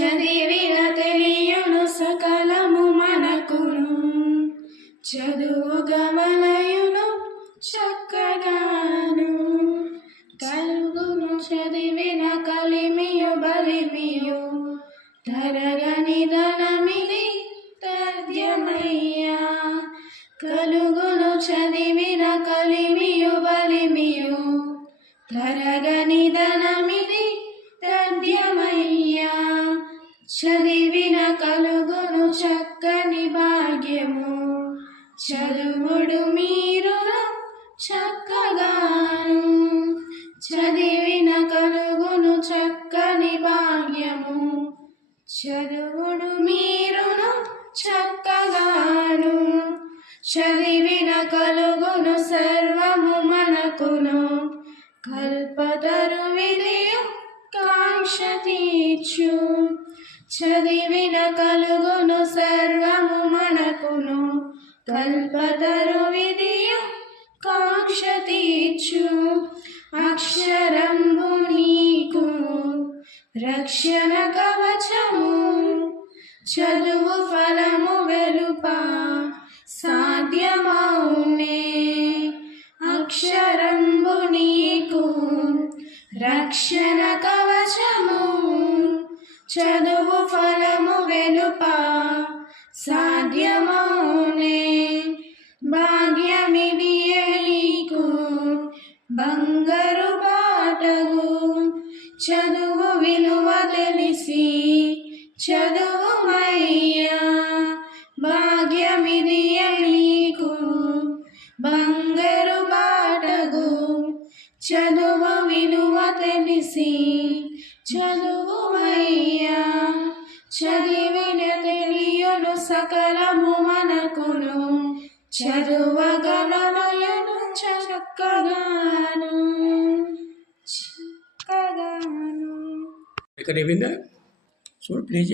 చదివిన తెలియను సకలము మనకును. చదువు గమలయును చక్కగాను. కలుగును చదివిన కలిమియు బలిమియు. తరగని ధనమిది తద్యమయ్యా కలుగును చదివిన కలిమియు బలిమియు. తరగని చదువుడు మీరు చక్కగాను చదివిన కలుగును చక్కని భాగ్యము చదువుడు మీరును చక్కగాను చదివిన కలుగును సర్వము మనకును. కల్పతరు విధియు కాంక్ష తీర్చు చదివిన కలుగు కల్పతరు విధియు కాంక్ష తీర్చు అక్షరంబు నీకు రక్షణ కవచము. చదువు ఫలము వెలుప సాధ్యమౌనే. అక్షరంబు నీకు రక్షణ కవచము. చదువు ఫలము వెలుప సాధ్యమౌనే బంగారు బాటగు చదువు విలువ తెలిసి చదువుమయ్యా. భాగ్యమిది నీకు బంగారు బాటగు చదువు విలువ తెలిసి చదువుమయ్యా. చదివిన తెలియను సకలము మనకును చదువగలమయను చక్కగాను ఇక్కడ ఏమైందా? చూడు ప్లీజ్